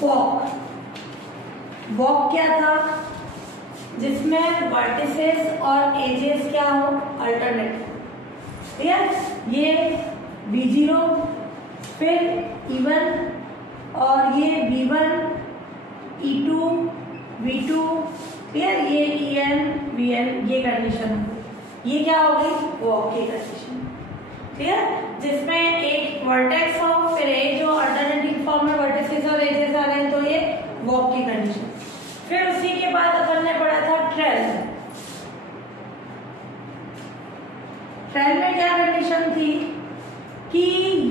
Walk, walk क्या था, जिसमें वर्टिसेस और एजेस क्या हो, अल्टरनेट, ठीक है। ये V0, फिर E1 और ये V1, E2, V2, क्लियर, ये EN, VN, ये कंडीशन, ये क्या हो गई, वॉक की कंडीशन, ठीक है, जिसमें एक वर्टेक्स हो, फिर एक जो अल्टरनेटिव फॉर्म में वर्टिसेस और एजेस आ रहे हैं, तो ये वॉक की कंडीशन। फिर उसी के बाद अपन ने पढ़ा था ट्रेल। ट्रेल में क्या कंडीशन थी कि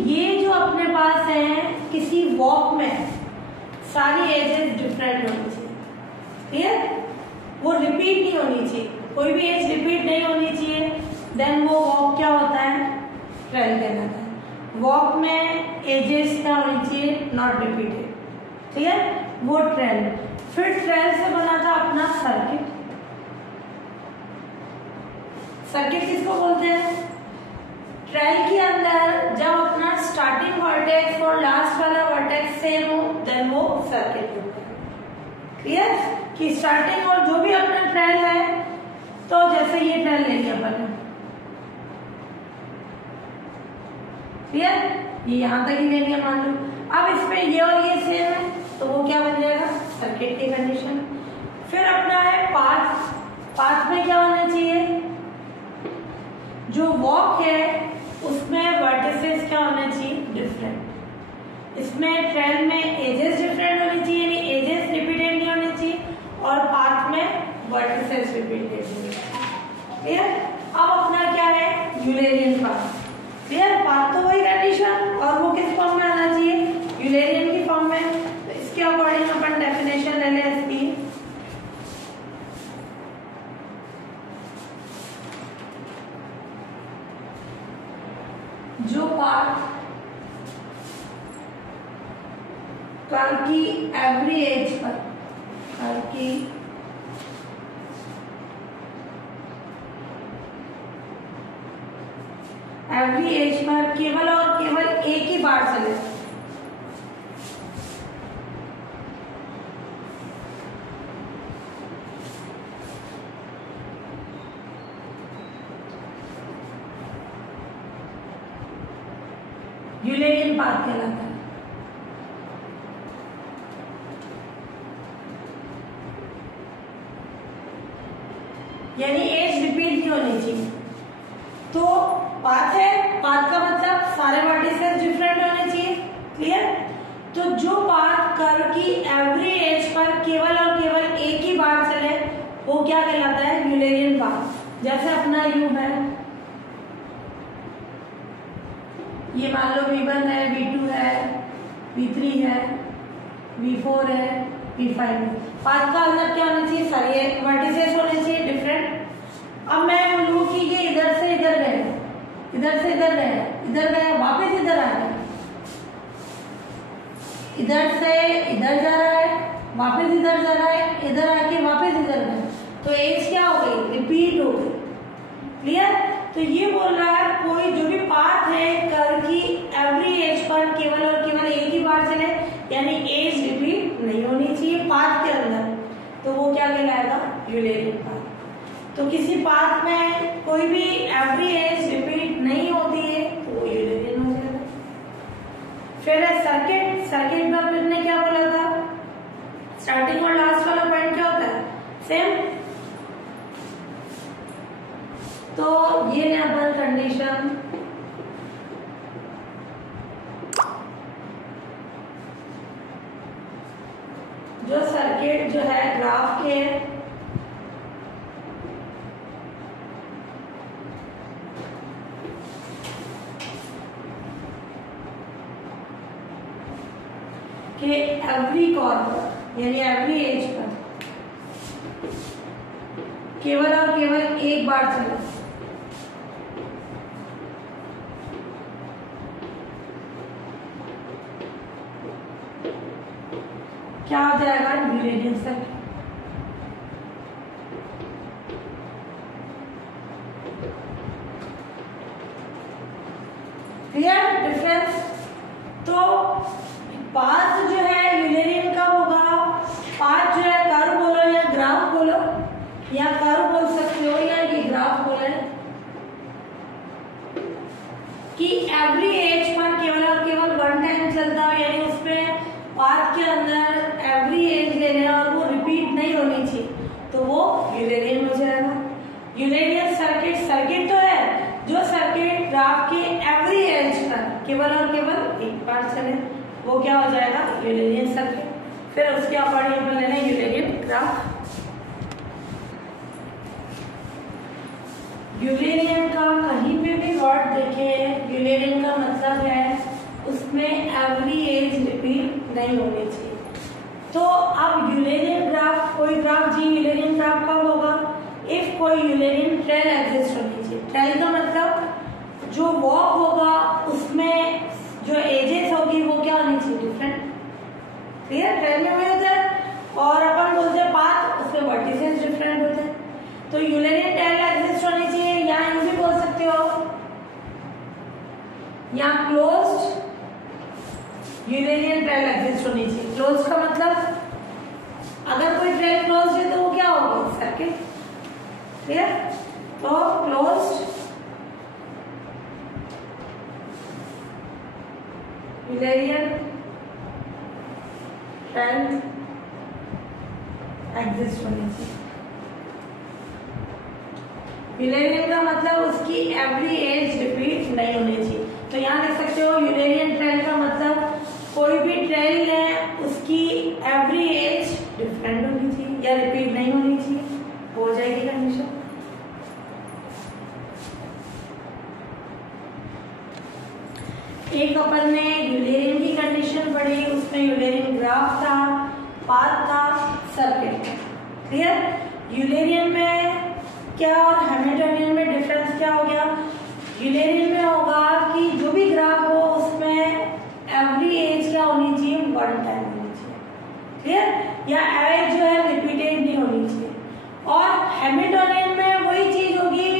ये जो अपने पास है, किसी वॉक में सारी एजेस डिफरेंट होनी चाहिए, ठीक है, वो रिपीट नहीं होनी चाहिए, कोई भी एज रिपीट नहीं होनी चाहिए, देन वो वॉक क्या होता है, ट्रेल कहलाता है। वॉक में एजेस क्या होनी चाहिए, नॉट रिपीटेड, ठीक है, वो ट्रेल। फिर ट्रेल से बना था अपना सर्किट। सर्किट किसको बोलते हैं, ट्रेल के अंदर जब अपना स्टार्टिंग वर्टेक्स और लास्ट वाला वर्टेक्स सेम हो, देन वो सर्किट होता है, क्लियर, कि स्टार्टिंग और जो भी अपना ट्रेल है, तो जैसे ये ट्रेल ले लिया अपन, क्लियर, ये यहां तक ही ले लिया मान लो। अब इसमें ये और ये सेम है, तो वो क्या बन जाएगा, सर्किट की कंडीशन। फिर अपना है पाथ। पाथ में क्या होना चाहिए, जो वॉक है उसमें वर्टिसेस क्या होना चाहिए, डिफरेंट। इसमें ट्रेल में एजेस डिफरेंट होनी चाहिए, यानी एजेस रिपीटेड नहीं होनी चाहिए, और पाथ में वर्टिसेस रिपीटेड होनी चाहिए, क्लियर। अब अपना क्या है, यूलेरियन पाथ, क्लियर, पाथ तो वही कंडीशन, और वो किस फॉर्म में आना चाहिए, यूलेरियन की फॉर्म में। तो इसके अकॉर्डिंग अपन डेफिनेशन ले लें इसकी, जो पाथ कर्व की एवरी एज पर, कर्व की एवरी एज पर केवल और केवल एक ही बार चले, यूलेरियन पाथ कहलाता है। यानी एज रिपीट नहीं होनी चाहिए। तो पाथ है, पाथ का मतलब सारे वर्टिसेस डिफरेंट होने चाहिए, क्लियर। तो जो पाथ कर्व की एवरी एज पर केवल और केवल एक ही बार चले, वो क्या कहलाता है, यूलेरियन पाथ। जैसे अपना यू है, ये मान लो V1 है, V2 है, V3 है, V4 है, V5 है। पाथ का अंदर क्या होना चाहिए, सारे वर्टिसेस होने चाहिए डिफरेंट। अब मैं बोलूं कि ये इधर से इधर गए, इधर से इधर गए, इधर गए, वापस इधर आ गए, इधर से इधर जा रहा है, वापस इधर जा रहा है, इधर आके वापस इधर गए, तो एज क्या हो गई, रिपीट हो गई, क्लियर। तो ये बोल रहा है कोई जो भी पाथ है कर्व की एवरी एज पर केवल और केवल एक ही बार चले, यानी एज रिपीट नहीं होनी चाहिए पाथ के अंदर, तो वो क्या कहलाएगा, यूलेरियन पाथ। तो किसी पाथ में कोई भी एवरी एज रिपीट नहीं होती है, तो वो यूलेरियन हो जाएगा। फिर है सर्किट। सर्किट में हमने क्या बोला था, स्टार्टिंग और लास्ट वाला पॉइंट क्या होता है, सेम। तो ये है अपन कंडीशन, जो सर्किट जो है ग्राफ के एवरी कॉर्नर यानी एवरी एज पर केवल और केवल एक बार चले, क्या हो जाएगा, यूलेरियन सर्किट। Clear difference. तो पाथ जो है यूलेरियन का पाथ के अंदर एवरी एज ले लें और वो रिपीट नहीं होनी चाहिए तो वो यूलेरियन हो जाएगा। यूलेरियन सर्किट तो है जो सर्किट ग्राफ के एवरी एज पर केवल और केवल एक बार चले, वो क्या हो जाएगा यूलेरियन सर्किट। फिर उसके अकॉर्डिंग अपन लेना यूलेरियन ग्राफ। यूलेरियन का कहीं पे भी वर्ड देखें, यूलेरियन का मतलब है उसमें एवरी एज रिपीट नहीं होनी चाहिए। तो अब यूलेरियन ग्राफ, कोई ग्राफ जी यूलेरियन ग्राफ कब होगा, इफ कोई यूलेरियन ट्रेल एग्जिस्ट होनी चाहिए। ट्रेल का मतलब जो वॉक होगा उसमें जो एजेस होगी वो क्या होनी चाहिए डिफरेंट। क्लियर, ट्रेल में वही होता है और अपन बोलते हैं पाथ, उसमें वर्टिसेस डिफरेंट होते हैं। तो यूलेरियन ट्रेल एग्जिस्ट होनी चाहिए, या यूं भी बोल सकते हो या क्लोज्ड यूलेरियन ट्रेल एग्जिस्ट होनी चाहिए। क्लोज का मतलब अगर कोई ट्रेल क्लोज है तो वो क्या होगी सर्किट। क्लियर, तो क्लोज्ड यूलेरियन ट्रेल एग्जिस्ट होनी चाहिए। यूलेरियन का मतलब उसकी एवरी एज रिपीट नहीं होनी चाहिए। तो यहाँ लिख सकते हो यूलेरियन ट्रेल का मतलब कोई भी ट्रेल है उसकी एवरी एज डिफरेंट होनी चाहिए या रिपीट नहीं होनी चाहिए, हो जाएगी कंडीशन। एक अपन ने यूलेरियन की कंडीशन पढ़ी, उसमें यूलेरियन ग्राफ था, पाथ था, सर्किट था। क्लियर, यूलेरियन में क्या और हैमिल्टनियन में डिफरेंस क्या हो गया। यूलेरियन में होगा कि जो भी ग्राफ हो उसमें एवरी एज क्या होनी चाहिए, वन टाइम होनी चाहिए। क्लियर, या एज जो है रिपीटेड नहीं होनी चाहिए। और हैमिल्टनियन में वही चीज होगी,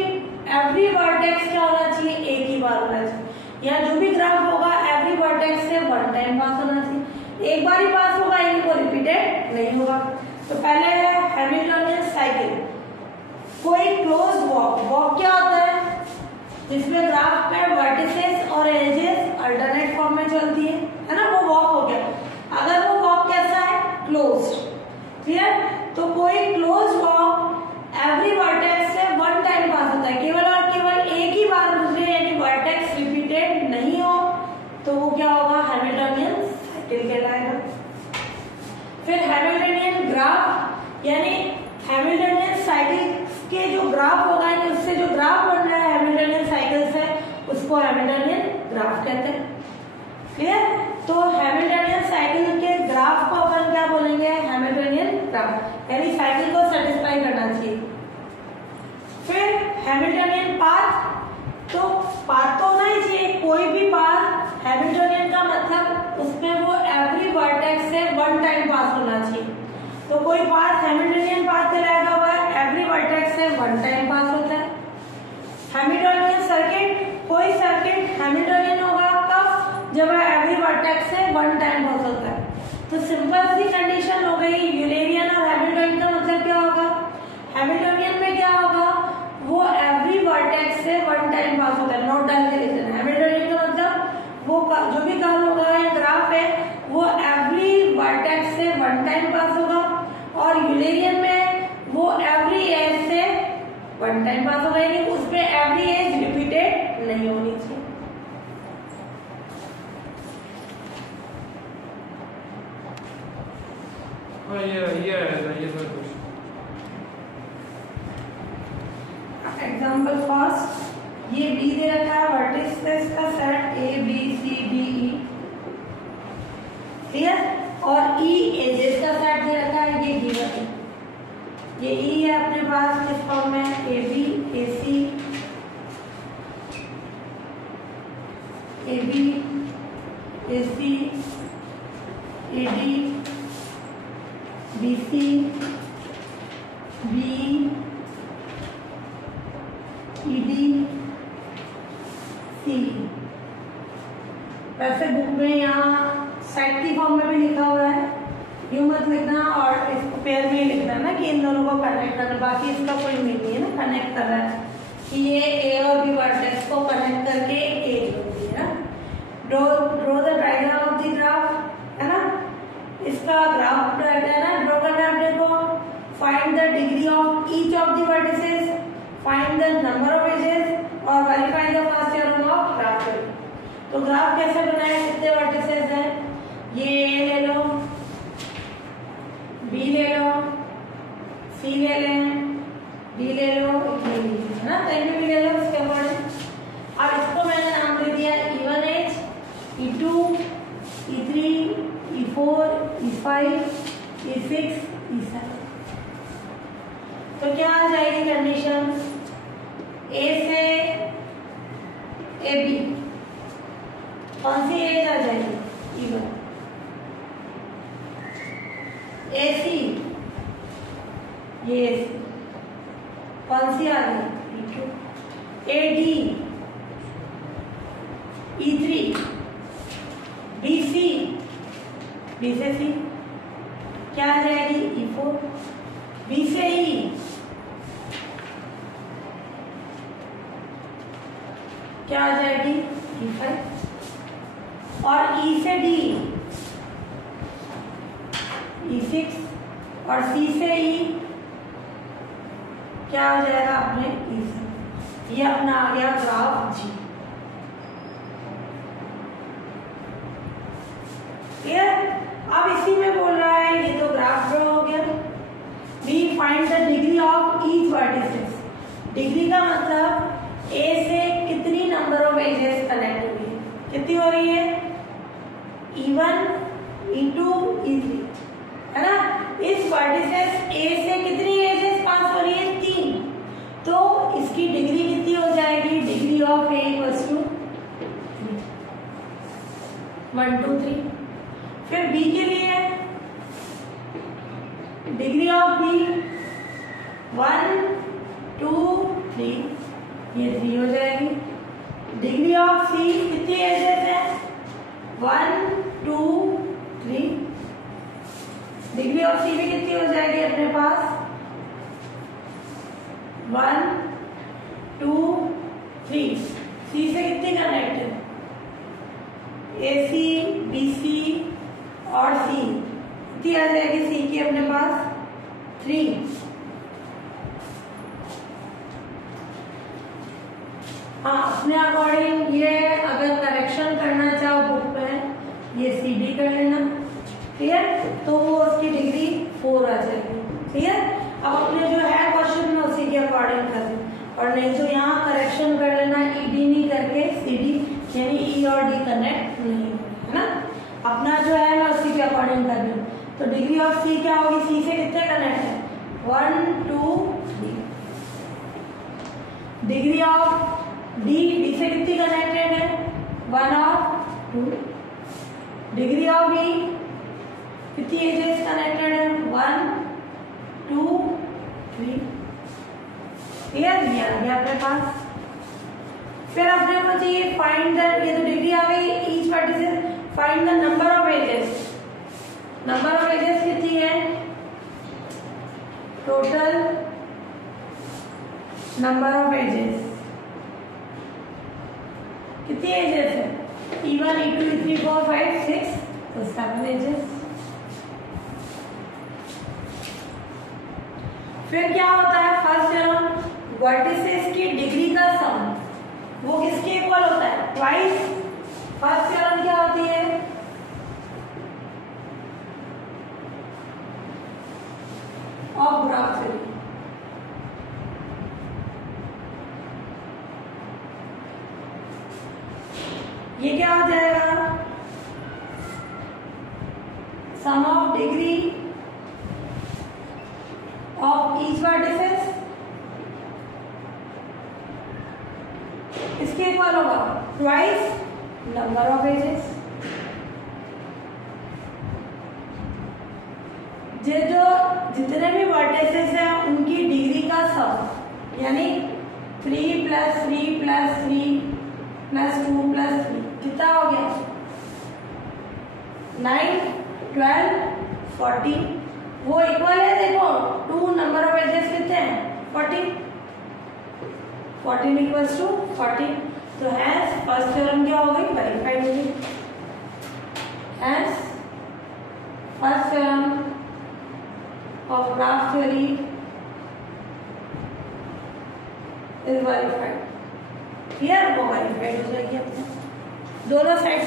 एवरी वर्टेक्स क्या होना चाहिए, एक ही बार होना चाहिए। या जो भी ग्राफ होगा एवरी वर्टेक्स से वन टाइम पास होना चाहिए, एक बार ही पास होगा, इनको रिपीटेड नहीं होगा। तो पहले है हैमिल्टनियन साइकिल, कोई क्लोज वॉक क्या होता है जिसमें ग्राफ में वर्टिसेस और एजेस अल्टरनेट फॉर्म में चलती है ना, वो वॉक हो गया। अगर वो वॉक कैसा है, क्लोज्ड। क्लियर, तो कोई क्लोज वॉक एवरी वर्टेक्स से वन टाइम पास होता है, केवल और केवल एक ही बार गुजरे, यानी वर्टेक्स रिपीटेड नहीं हो, तो वो क्या होगा हैमिल्टनियन साइकिल कहलाएगा। फिर हैमिल्टनियन ग्राफ, यानी हैमिल्टनियन साइकिल के जो ग्राफ होगा, यानी उससे जो ग्राफ बन रहा है हैमिल्टनियन साइकिल से, उसको हैमिल्टनियन ग्राफ कहते हैं। क्लियर, तो हैमिल्टनियन साइकिल के ग्राफ को अपन क्या बोलेंगे, हैमिल्टनियन ग्राफ, यानी साइकिल को सेटिस्फाई करना चाहिए। फिर हैमिल्टनियन पाथ, तो पाथ तो होना ही चाहिए, कोई भी पाथ हैमिल्टनियन का मतलब उसमें वो एवरी वर्टेक्स से वन टाइम पास होना चाहिए। तो कोई पाथ हैमिल्टनियन पाथ कहलाएगा, वह एवरी वर्टेक्स से वन टाइम पास होता है। हैमिल्टनियन सर्किट, कोई सर्किट हैमिल्टनियन होगा कब, जब वह एवरी वर्टेक्स से वन टाइम पास होता है। तो सिंपल सी कंडीशन हो गई, यूलेरियन और हैमिल्टनियन का मतलब क्या होगा, हैमिल्टनियन में क्या होगा, वो एवरी वर्टेक्स से वन टाइम पास होता है। नोट डाल के लिख देना, हैमिल्टनियन का मतलब वो जो भी कर्व होगा या ग्राफ है वो एवरी वर्टेक्स से वन टाइम पास होगा, और यूलेरियन में वो एवरी एज से वन टाइम पास होगा, यानी उसमें एवरी एज रिपीटेड नहीं होनी चाहिए। एग्जाम्पल फर्स्ट, ये बी दे रखा है, वर्टिसेस का set A B C D E. Clear, और ई एजेस का सेट दे रखा है, ये गिवन है। ये ई है अपने पास किस फॉर्म में, A B A C A B A C A D B C B E D C. वैसे बुक में यहाँ सेट की फॉर्म में भी लिखा हुआ है, यूं मत लिखना, और इसको पेयर में ही लिखना ना कि इन दोनों को कनेक्ट करना, बाकी इसका कोई मीनिंग है ना, कनेक्ट कर रहा है कि ये ए और बी वर्टेक्स को कनेक्ट करके ए जोड़ती है ना। Draw the diagram of the graph, है ना। Find the degree of each of the vertices, find the number of edges और verify the first theorem of graph theory. तो ग्राफ कैसे बनाए, कितने वर्टिसेस हैं, ये ए ले लो, बी ले लो, सी ले लें, डी ले लो, है ना, कहीं भी ले लो उसके अकॉर्डिंग। अब इसको मैंने नाम दे दिया E1 as, E2, E3, E4, E5, E6, E7। तो क्या आ जाएगी कंडीशन, ए से ए बी कौन सी एज आ जाएगी, E1, ए सी, ये कौन सी आ गई, E2, A D, E3, B C, B से सी क्या आ जाएगी, E4, बी से ई क्या आ जाएगी, E5 और ई से डी E6 और सी से ई क्या हो जाएगा अपने E7। ये अपना आ गया ग्राफ जी। क्लियर, अब इसी में बोल रहा है, ये तो ग्राफ ड्रॉ हो गया। We find the degree of each vertices, degree का मतलब ए से कितनी नंबर ऑफ एजेस कनेक्ट हुई है, कितनी हो रही है, E1, E2, E3, है ना। इस वर्टिसेस ए से कितनी एजेस पास हो रही है, 3, तो इसकी डिग्री कितनी हो जाएगी, degree of A equals to 1, 2, 3। फिर बी के लिए डिग्री ऑफ बी 1, 2, 3, ये 3 हो जाएगी। डिग्री ऑफ सी कितनी एजेस है, 1, 2, 3। डिग्री ऑफ सी भी कितनी हो जाएगी अपने पास, 1, 2, 3। सी से कितनी कनेक्ट है, ए सी, बी सी और सी कितनी आ जाएगी, सी की अपने पास 3। हाँ, अपने अकॉर्डिंग ये अगर करेक्शन करना चाहो बुक में, ये सी डी कर लेना, क्लियर, तो वो उसकी डिग्री 4 आ जाएगी, क्लियर। अब अपने जो है क्वेश्चन में उसी के अकॉर्डिंग कर लें, और नहीं तो यहाँ करेक्शन कर लेना, ई डी नहीं करके सी डी, यानी ई और डी कनेक्ट नहीं है ना। अपना जो है मैं उसी के अकॉर्डिंग कर लूँ। तो डिग्री ऑफ सी क्या होगी, सी से कितने कनेक्ट है, 1, 2, 3। डिग्री ऑफ डी, डी से कितनी कनेक्टेड है, 1 और 2। डिग्री ऑफ बी कितनी एजेस कनेक्टेड है, 1, 2, 3। क्लियर, ये आ गया अपने पास। फिर अपने को चाहिए फाइंड द, ये तो डिग्री आ गई each vertices, find the number of edges. Number of edges कितनी है, टोटल नंबर ऑफ एजेस कितनी एजेस है, E1, E2, E3, 4, 5, 6, तो 7 एजेस। फिर क्या होता है, फर्स्ट थ्योरम, वर्टिसेस की डिग्री का सम वो किसके इक्वल होता है, ट्वाइस। फर्स्ट थ्योरम क्या होती है, ऑफ ग्राफ थ्योरी। ये क्या हो जाएगा, sum of degree of each vertices इसके इक्वल होगा ट्वाइस नंबर ऑफ एजेस। जो जितने भी वर्टिसेस हैं उनकी डिग्री का सम, यानी 3 + 3 + 3 + 2 + 3 कितना हो गया, 9, 12, 14। वो इक्वल है, देखो 2 नंबर ऑफ एजेस कितने हैं, 14, 14 इक्वल्स टू 14। तो हैंस फर्स्ट थ्योरम क्या हो गई, वेरीफाइड हो गई। Hence first theorem of graph theory is verified. Clear, वो वेरीफाइड हो जाएगी अपने दोनों साइड।